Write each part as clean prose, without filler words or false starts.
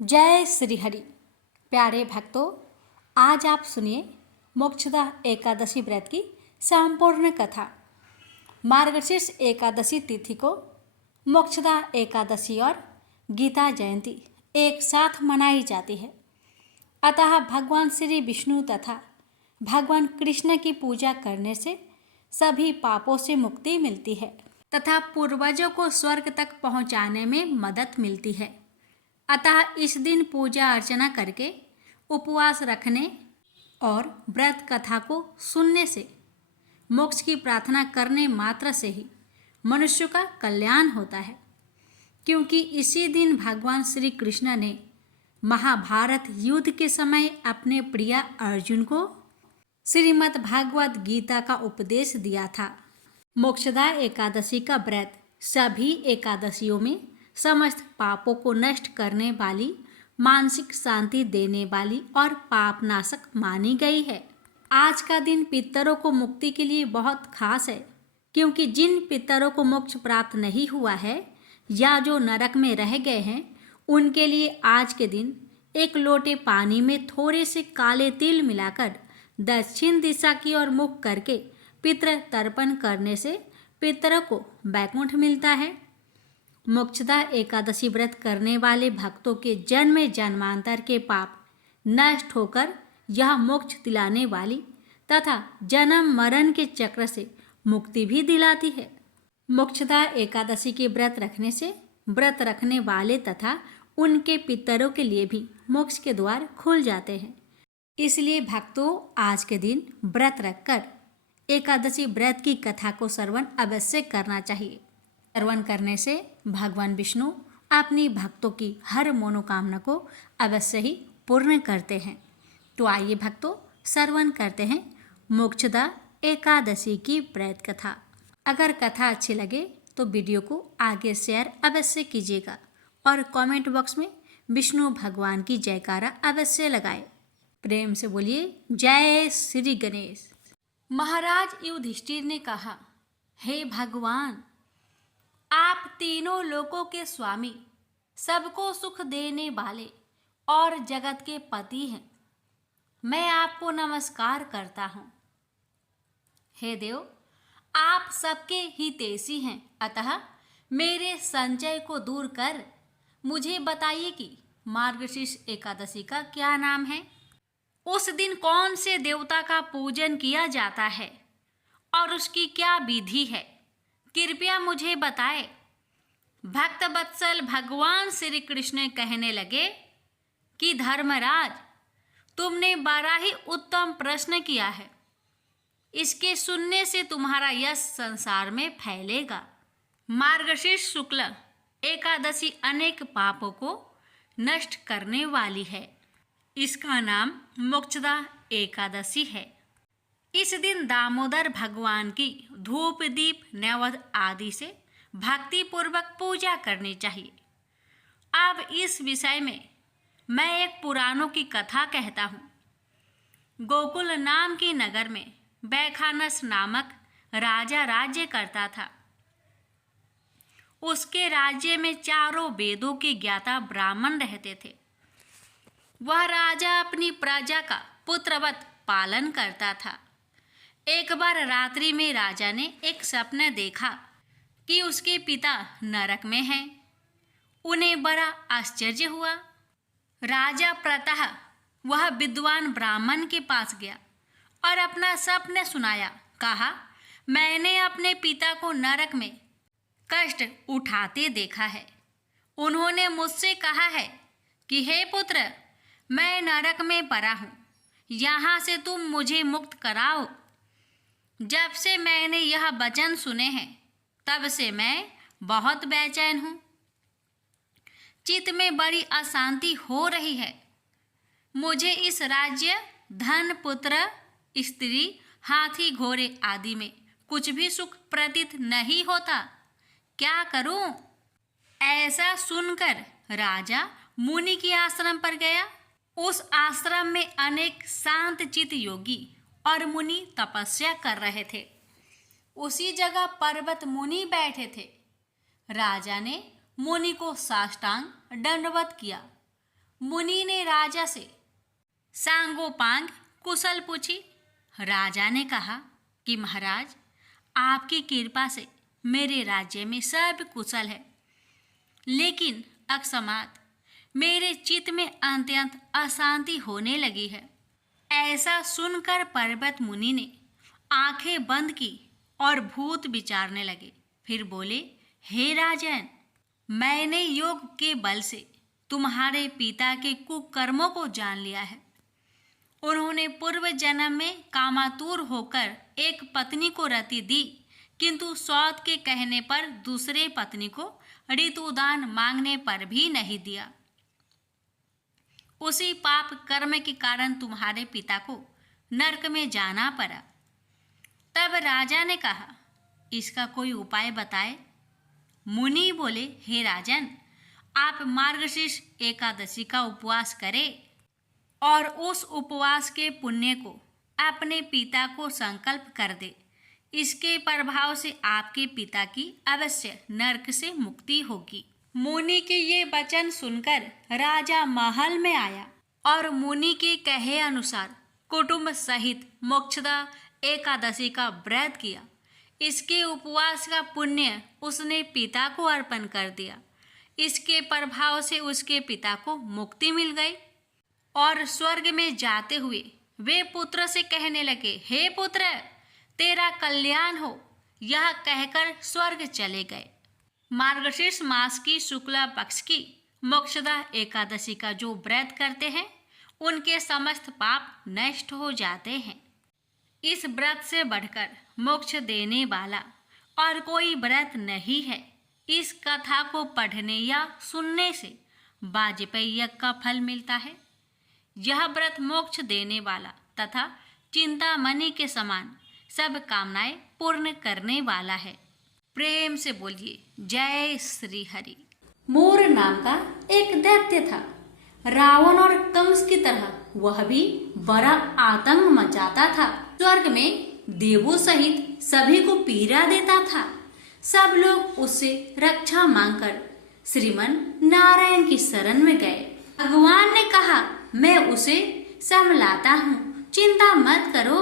जय श्री हरि। प्यारे भक्तों, आज आप सुनिए मोक्षदा एकादशी व्रत की संपूर्ण कथा। मार्गशीर्ष एकादशी तिथि को मोक्षदा एकादशी और गीता जयंती एक साथ मनाई जाती है। अतः भगवान श्री विष्णु तथा भगवान कृष्ण की पूजा करने से सभी पापों से मुक्ति मिलती है तथा पूर्वजों को स्वर्ग तक पहुंचाने में मदद मिलती है। अतः इस दिन पूजा अर्चना करके उपवास रखने और व्रत कथा को सुनने से मोक्ष की प्रार्थना करने मात्र से ही मनुष्य का कल्याण होता है, क्योंकि इसी दिन भगवान श्री कृष्ण ने महाभारत युद्ध के समय अपने प्रिय अर्जुन को श्रीमद् भागवत गीता का उपदेश दिया था। मोक्षदा एकादशी का व्रत सभी एकादशियों में समस्त पापों को नष्ट करने वाली, मानसिक शांति देने वाली और पापनाशक मानी गई है। आज का दिन पितरों को मुक्ति के लिए बहुत खास है, क्योंकि जिन पितरों को मोक्ष प्राप्त नहीं हुआ है या जो नरक में रह गए हैं, उनके लिए आज के दिन एक लोटे पानी में थोड़े से काले तिल मिलाकर दक्षिण दिशा की ओर मुख करके पितृ तर्पण करने से पितरों को वैकुंठ मिलता है। मोक्षदा एकादशी व्रत करने वाले भक्तों के जन्म जन्मांतर के पाप नष्ट होकर यह मोक्ष दिलाने वाली तथा जन्म मरण के चक्र से मुक्ति भी दिलाती है। मोक्षदा एकादशी के व्रत रखने से व्रत रखने वाले तथा उनके पितरों के लिए भी मोक्ष के द्वार खुल जाते हैं। इसलिए भक्तों, आज के दिन व्रत रखकर एकादशी व्रत की कथा को श्रवण अवश्य करना चाहिए। श्रवण करने से भगवान विष्णु अपनी भक्तों की हर मनोकामना को अवश्य ही पूर्ण करते हैं। तो आइए भक्तों, श्रवण करते हैं मोक्षदा एकादशी की व्रत कथा। अगर कथा अच्छी लगे तो वीडियो को आगे शेयर अवश्य कीजिएगा और कमेंट बॉक्स में विष्णु भगवान की जयकारा अवश्य लगाए। प्रेम से बोलिए जय श्री गणेश। महाराज युधिष्ठिर ने कहा, हे भगवान, आप तीनों लोकों के स्वामी, सबको सुख देने वाले और जगत के पति हैं। मैं आपको नमस्कार करता हूँ। हे देव, आप सबके हितैषी हैं, अतः मेरे संचय को दूर कर मुझे बताइए कि मार्गशीर्ष एकादशी का क्या नाम है, उस दिन कौन से देवता का पूजन किया जाता है और उसकी क्या विधि है, कृपया मुझे बताए। भक्त वत्सल भगवान श्री कृष्ण कहने लगे कि धर्मराज, तुमने बड़ा ही उत्तम प्रश्न किया है। इसके सुनने से तुम्हारा यश संसार में फैलेगा। मार्गशीर्ष शुक्ल एकादशी अनेक पापों को नष्ट करने वाली है। इसका नाम मोक्षदा एकादशी है। इस दिन दामोदर भगवान की धूप दीप नैवेद्य आदि से भक्ति पूर्वक पूजा करनी चाहिए। अब इस विषय में मैं एक पुराणों की कथा कहता हूँ। गोकुल नाम की नगर में बैखानस नामक राजा राज्य करता था। उसके राज्य में चारों वेदों के ज्ञाता ब्राह्मण रहते थे। वह राजा अपनी प्रजा का पुत्रवत पालन करता था। एक बार रात्रि में राजा ने एक सपना देखा कि उसके पिता नरक में हैं। उन्हें बड़ा आश्चर्य हुआ। राजा प्रातः वह विद्वान ब्राह्मण के पास गया और अपना सपना सुनाया। कहा, मैंने अपने पिता को नरक में कष्ट उठाते देखा है। उन्होंने मुझसे कहा है कि हे पुत्र, मैं नरक में पड़ा हूँ, यहाँ से तुम मुझे मुक्त कराओ। जब से मैंने यह वचन सुने हैं, तब से मैं बहुत बेचैन हूँ। चित्त में बड़ी अशांति हो रही है। मुझे इस राज्य, धन, पुत्र, स्त्री, हाथी, घोड़े आदि में कुछ भी सुख प्रतीत नहीं होता। क्या करूं? ऐसा सुनकर राजा मुनि के आश्रम पर गया। उस आश्रम में अनेक शांत चित्त योगी और मुनि तपस्या कर रहे थे। उसी जगह पर्वत मुनि बैठे थे। राजा ने मुनि को साष्टांग दंडवत किया मुनि ने राजा से सांगोपांग कुशल पूछी। राजा ने कहा कि महाराज, आपकी कृपा से मेरे राज्य में सब कुशल है, लेकिन अकस्मात मेरे चित्त में अत्यंत अशांति होने लगी है। ऐसा सुनकर पर्वत मुनि ने आंखें बंद की और भूत विचारने लगे। फिर बोले, हे राजन, मैंने योग के बल से तुम्हारे पिता के कुकर्मों को जान लिया है। उन्होंने पूर्व जन्म में कामातुर होकर एक पत्नी को रति दी, किंतु सौत के कहने पर दूसरे पत्नी को ऋतुदान मांगने पर भी नहीं दिया। उसी पाप कर्म के कारण तुम्हारे पिता को नरक में जाना पड़ा। तब राजा ने कहा, इसका कोई उपाय बताए। मुनि बोले, हे राजन, आप मार्गशीर्ष एकादशी का उपवास करें और उस उपवास के पुण्य को अपने पिता को संकल्प कर दे। इसके प्रभाव से आपके पिता की अवश्य नरक से मुक्ति होगी। मुनि के ये वचन सुनकर राजा महल में आया और मुनि के कहे अनुसार कुटुंब सहित मोक्षदा एकादशी का व्रत किया। इसके उपवास का पुण्य उसने पिता को अर्पण कर दिया। इसके प्रभाव से उसके पिता को मुक्ति मिल गई और स्वर्ग में जाते हुए वे पुत्र से कहने लगे, हे पुत्र, तेरा कल्याण हो। यह कहकर स्वर्ग चले गए। मार्गशीर्ष मास की शुक्ला पक्ष की मोक्षदा एकादशी का जो व्रत करते हैं, उनके समस्त पाप नष्ट हो जाते हैं। इस व्रत से बढ़कर मोक्ष देने वाला और कोई व्रत नहीं है। इस कथा को पढ़ने या सुनने से वाजपेयी यज्ञ का फल मिलता है। यह व्रत मोक्ष देने वाला तथा चिंतामणि के समान सब कामनाएं पूर्ण करने वाला है। प्रेम से बोलिए जय श्री हरि। मोर नाम का एक दैत्य था। रावण और कंस की तरह वह भी बड़ा आतंक मचाता था। स्वर्ग में देवों सहित सभी को पीड़ा देता था। सब लोग उससे रक्षा मांगकर श्रीमन नारायण की शरण में गए। भगवान ने कहा, मैं उसे संभलाता हूँ, चिंता मत करो।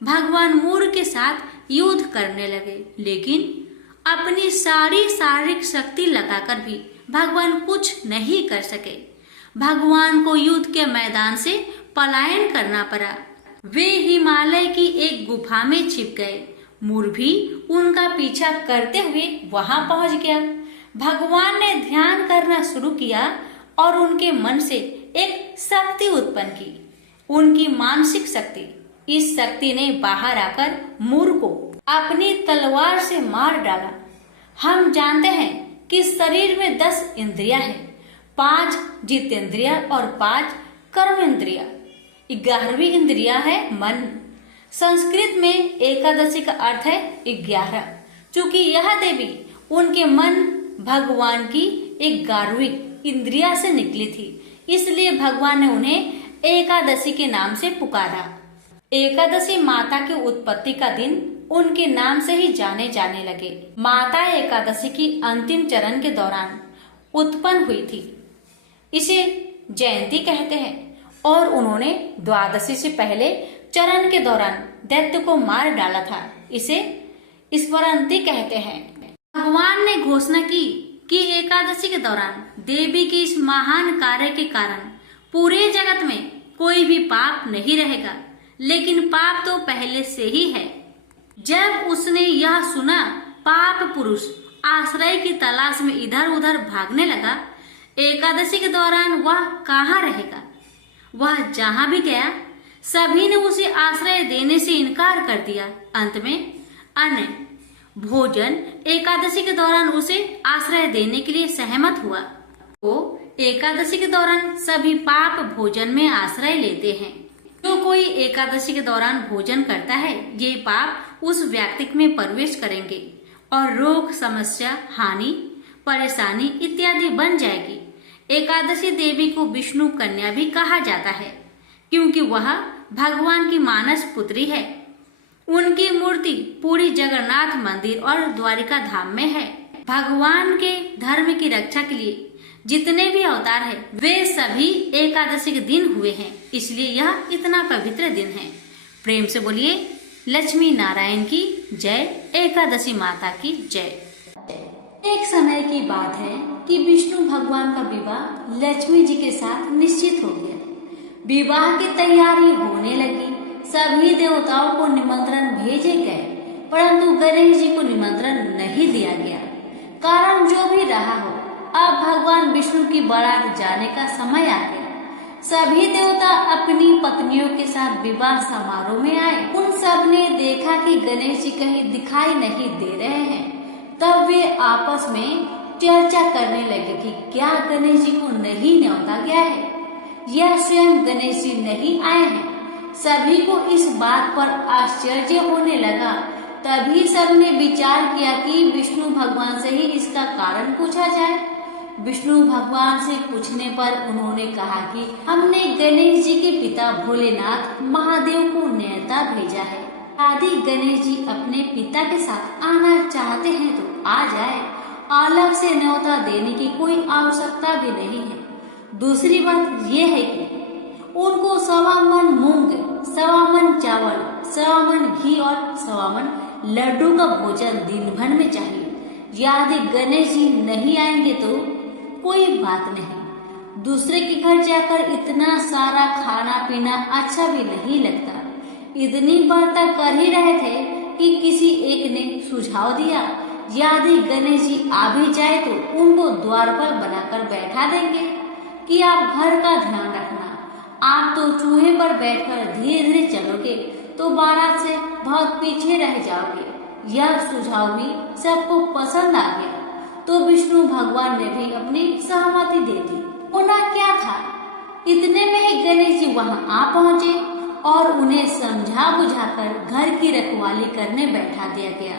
भगवान मूर के साथ युद्ध करने लगे, लेकिन अपनी सारी शारीरिक शक्ति लगाकर भी भगवान कुछ नहीं कर सके। भगवान को युद्ध के मैदान से पलायन करना पड़ा। वे हिमालय की एक गुफा में छिप गए। मूर भी उनका पीछा करते हुए वहां पहुंच गया। भगवान ने ध्यान करना शुरू किया और उनके मन से एक शक्ति उत्पन्न की, उनकी मानसिक शक्ति। इस शक्ति ने बाहर आकर मूर को अपनी तलवार से मार डाला। हम जानते हैं कि शरीर में 10 इंद्रियां हैं, 5 जितेंद्रिय और 5 कर्म इंद्रिया। 11वीं इंद्रिया है मन। संस्कृत में एकादशी का अर्थ है 11। चूंकि यह देवी उनके मन भगवान की 11वीं इंद्रिया से निकली थी, इसलिए भगवान ने उन्हें एकादशी के नाम से पुकारा। एकादशी माता की उत्पत्ति का दिन उनके नाम से ही जाने जाने लगे। माता एकादशी की अंतिम चरण के दौरान उत्पन्न हुई थी, इसे जयंती कहते हैं। और उन्होंने द्वादशी से पहले चरण के दौरान दैत्य को मार डाला था, इसे स्मरणती कहते हैं। भगवान ने घोषणा की कि एकादशी के दौरान देवी के इस महान कार्य के कारण पूरे जगत में कोई भी पाप नहीं रहेगा, लेकिन पाप तो पहले से ही है। जब उसने यह सुना, पाप पुरुष आश्रय की तलाश में इधर उधर भागने लगा। एकादशी के दौरान वह कहाँ रहेगा? वह जहाँ भी गया, सभी ने उसे आश्रय देने से इनकार कर दिया। अंत में अन्न भोजन एकादशी के दौरान उसे आश्रय देने के लिए सहमत हुआ। वो एकादशी के दौरान सभी पाप भोजन में आश्रय लेते हैं। जो कोई एकादशी के दौरान भोजन करता है, ये पाप उस व्यक्ति में प्रवेश करेंगे और रोग, समस्या, हानि, परेशानी इत्यादि बन जाएगी। एकादशी देवी को विष्णु कन्या भी कहा जाता है, क्योंकि वह भगवान की मानस पुत्री है। उनकी मूर्ति पूरी जगन्नाथ मंदिर और द्वारिका धाम में है। भगवान के धर्म की रक्षा के लिए जितने भी अवतार है वे सभी एकादशी के दिन हुए हैं, इसलिए यह इतना पवित्र दिन है। प्रेम से बोलिए लक्ष्मी नारायण की जय, एकादशी माता की जय। एक समय की बात है कि विष्णु भगवान का विवाह लक्ष्मी जी के साथ निश्चित हो गया। विवाह की तैयारी होने लगी। सभी देवताओं को निमंत्रण भेजे गए, परंतु गणेश जी को निमंत्रण नहीं दिया गया। कारण जो भी रहा हो, अब भगवान विष्णु की बारात जाने का समय आ गया। सभी देवता अपनी पत्नियों के साथ विवाह समारोह में आए। उन सब ने देखा कि गणेश जी कहीं दिखाई नहीं दे रहे हैं। तब वे आपस में चर्चा करने लगे कि क्या गणेश जी को नहीं न्योता गया है या स्वयं गणेश जी नहीं आए हैं। सभी को इस बात पर आश्चर्य होने लगा। तभी सबने विचार किया कि विष्णु भगवान से ही इसका कारण पूछा जाए। विष्णु भगवान से पूछने पर उन्होंने कहा कि हमने गणेश जी के पिता भोलेनाथ महादेव को न्योता भेजा है। यदि गणेश जी अपने पिता के साथ आना चाहते हैं तो आ जाए, अलग से न्योता देने की कोई आवश्यकता भी नहीं है। दूसरी बात यह है कि उनको 1.25 मन मूंग, 1.25 मन चावल, 1.25 मन घी और 1.25 मन लड्डू का भोजन दिन भर में चाहिए। यदि गणेश जी नहीं आएंगे तो कोई बात नहीं, दूसरे के घर जाकर इतना सारा खाना पीना अच्छा भी नहीं लगता। इतनी बात कर ही रहे थे कि किसी एक ने सुझाव दिया, यदि गणेश जी आ भी जाए तो उनको द्वार पर बनाकर बैठा देंगे कि आप घर का ध्यान रखना। आप तो चूहे पर बैठकर धीरे धीरे चलोगे तो बारात से बहुत पीछे रह जाओगे। यह सुझाव भी सबको पसंद आ गया, तो विष्णु भगवान ने भी अपनी सहमति दे दी। होना क्या था, इतने में ही गणेश जी वहां आ पहुंचे और उन्हें समझा बुझाकर घर की रखवाली करने बैठा दिया गया।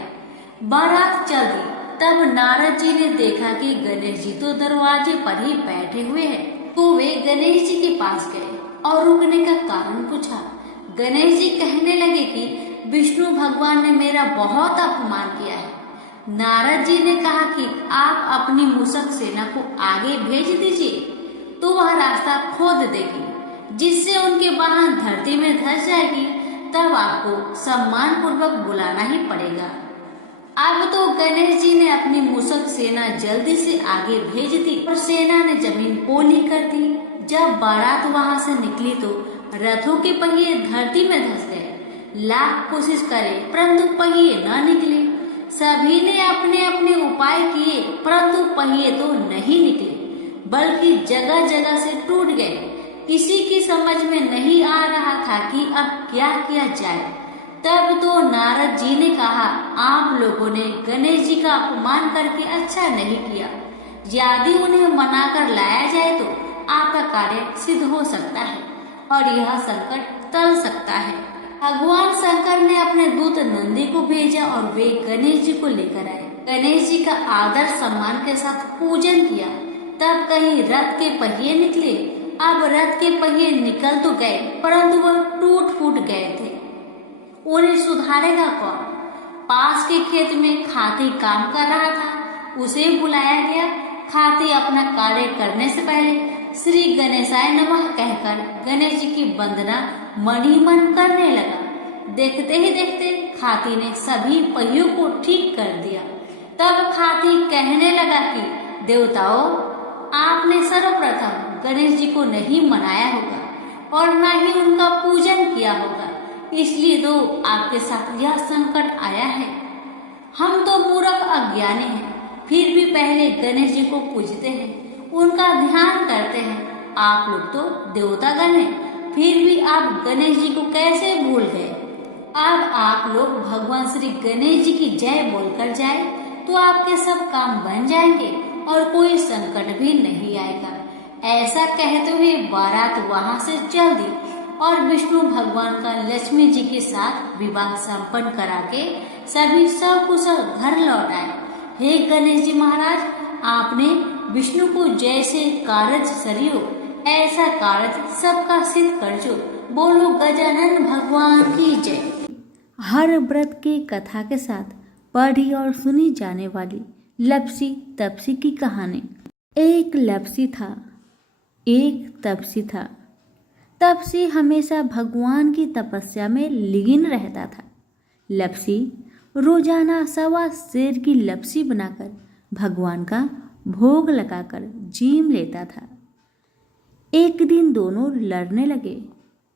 बारात चल दी। तब नारद जी ने देखा कि गणेश जी तो दरवाजे पर ही बैठे हुए हैं, तो वे गणेश जी के पास गए और रुकने का कारण पूछा। गणेश जी कहने लगे कि विष्णु भगवान ने मेरा बहुत अपमान किया है। नारद जी ने कहा कि आप अपनी मूषक सेना को आगे भेज दीजिए, तो वह रास्ता खोद देगी, जिससे उनके वाहन धरती में धंस जाएगी। तब आपको सम्मान पूर्वक बुलाना ही पड़ेगा। अब तो गणेश जी ने अपनी मूषक सेना जल्दी से आगे भेज दी और सेना ने जमीन पोली कर दी। जब बारात वहां से निकली तो रथों के पहिए धरती में धंस गए। लाख कोशिश करे परंतु पहिए न निकले। सभी ने अपने अपने उपाय किए, परंतु पहिए तो नहीं निकले, बल्कि जगह जगह से टूट गए। किसी की समझ में नहीं आ रहा था कि अब क्या किया जाए। तब तो नारद जी ने कहा, आप लोगों ने गणेश जी का अपमान करके अच्छा नहीं किया। यदि उन्हें मनाकर लाया जाए तो आपका कार्य सिद्ध हो सकता है और यह संकट टल सकता है। भगवान शंकर ने अपने दूत नंदी को भेजा और वे गणेश जी को लेकर आए। गणेश जी का आदर सम्मान के साथ पूजन किया। तब कहीं रथ के पहिए निकले। अब रथ के पहिए निकल तो गए, परंतु वह टूट फूट गए थे। उन्हें सुधारेगा कौन? पास के खेत में खाती काम कर रहा था, उसे बुलाया गया। खाती अपना कार्य करने से पहले श्री गणेशाय नमः कहकर गणेश जी की वंदना मन ही मन करने लगा। देखते ही देखते खाती ने सभी पहियों को ठीक कर दिया। तब खाती कहने लगा कि देवताओं, आपने सर्वप्रथम गणेश जी को नहीं मनाया होगा और न ही उनका पूजन किया होगा, इसलिए तो आपके साथ यह संकट आया है। हम तो मूर्ख अज्ञानी हैं, फिर भी पहले गणेश जी को पूजते हैं, उनका ध्यान करते हैं। आप लोग तो देवतागण हैं, फिर भी आप गणेश जी को कैसे भूल गए? अब आप लोग भगवान श्री गणेश जी की जय बोलकर जाए तो आपके सब काम बन जाएंगे और कोई संकट भी नहीं आएगा। ऐसा कहते हुए बारात वहां से चल दी और विष्णु भगवान का लक्ष्मी जी के साथ विवाह संपन्न करा के सभी सकुशल घर लौट आए। हे गणेश जी महाराज, आपने विष्णु को जैसे कारज सरियो ऐसा कारज सबका सिद्ध करजो। बोलो गजानन भगवान की जय। हर व्रत की कथा के साथ पढ़ी और सुनी जाने वाली लपसी तपसी की कहानी एक लपसी था, एक तपसी था। तपसी हमेशा भगवान की तपस्या में लीन रहता था। लपसी रोजाना 1.25 सेर की लपसी बनाकर भगवान का भोग लगाकर जीम लेता था। एक दिन दोनों लड़ने लगे।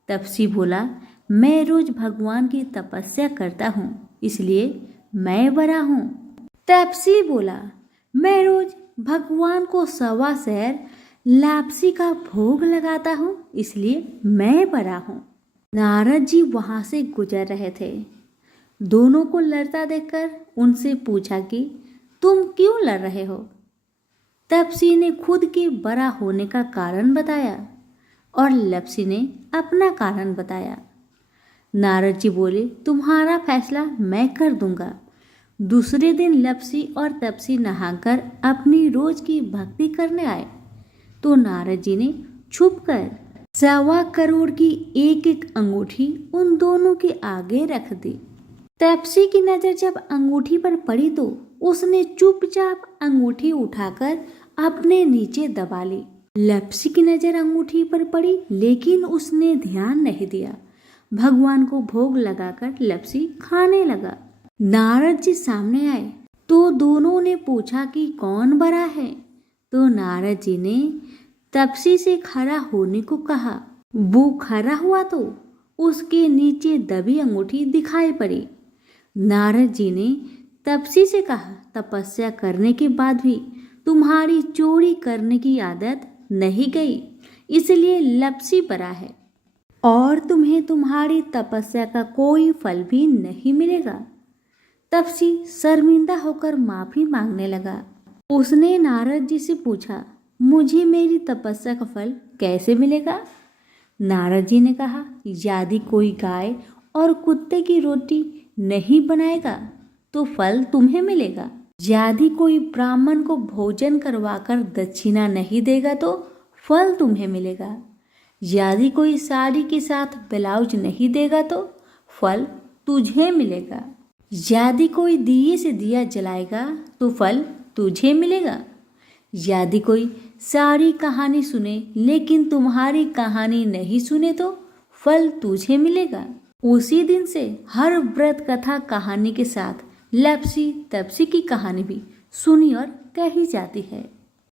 तपसी बोला, मैं रोज भगवान की तपस्या करता हूँ, इसलिए मैं बड़ा हूँ। तपसी बोला, मैं रोज भगवान को 1.25 सेर लापसी का भोग लगाता हूँ, इसलिए मैं बड़ा हूँ। नारद जी वहां से गुजर रहे थे। दोनों को लड़ता देखकर उनसे पूछा कि तुम क्यों लड़ रहे हो। तपसी ने खुद के बड़ा होने का कारण बताया और लपसी ने अपना कारण बताया। नारद जी बोले, तुम्हारा फैसला मैं कर दूंगा। दूसरे दिन लपसी और तपसी नहाकर अपनी रोज की भक्ति करने आए तो नारद जी ने छुपकर 1.25 करोड़ की एक एक अंगूठी उन दोनों के आगे रख दी। तपसी की नजर जब अंगूठी पर पड़ी तो उसने चुपचाप अंगूठी उठाकर अपने नीचे दबा ली। लपसी की नजर अंगूठी पर पड़ी लेकिन उसने ध्यान नहीं दिया। भगवान को भोग लगाकर लपसी खाने लगा। नारद जी सामने आए तो दोनों ने पूछा कि कौन बड़ा है, तो नारद जी ने तपसी से खड़ा होने को कहा। वो खड़ा हुआ तो उसके नीचे दबी अंगूठी दिखाई पड़ी। नारद जी ने तपसी से कहा, तपस्या करने के बाद भी तुम्हारी चोरी करने की आदत नहीं गई, इसलिए लपसी बड़ा है और तुम्हें तुम्हारी तपस्या का कोई फल भी नहीं मिलेगा। तपसी शर्मिंदा होकर माफी मांगने लगा। उसने नारद जी से पूछा, मुझे मेरी तपस्या का फल कैसे मिलेगा। नारद जी ने कहा, यदि कोई गाय और कुत्ते की रोटी नहीं बनाएगा तो फल तुम्हें मिलेगा। यदि कोई ब्राह्मण को भोजन करवाकर दक्षिणा नहीं देगा तो फल तुम्हें मिलेगा। यदि कोई साड़ी के साथ ब्लाउज नहीं देगा तो फल तुझे मिलेगा। यदि कोई दिए से दिया जलाएगा तो फल तुझे मिलेगा। यदि कोई सारी कहानी सुने लेकिन तुम्हारी कहानी नहीं सुने तो फल तुझे मिलेगा। उसी दिन से हर व्रत कथा कहानी के साथ लपसी तपसी की कहानी भी सुनी और कही जाती है।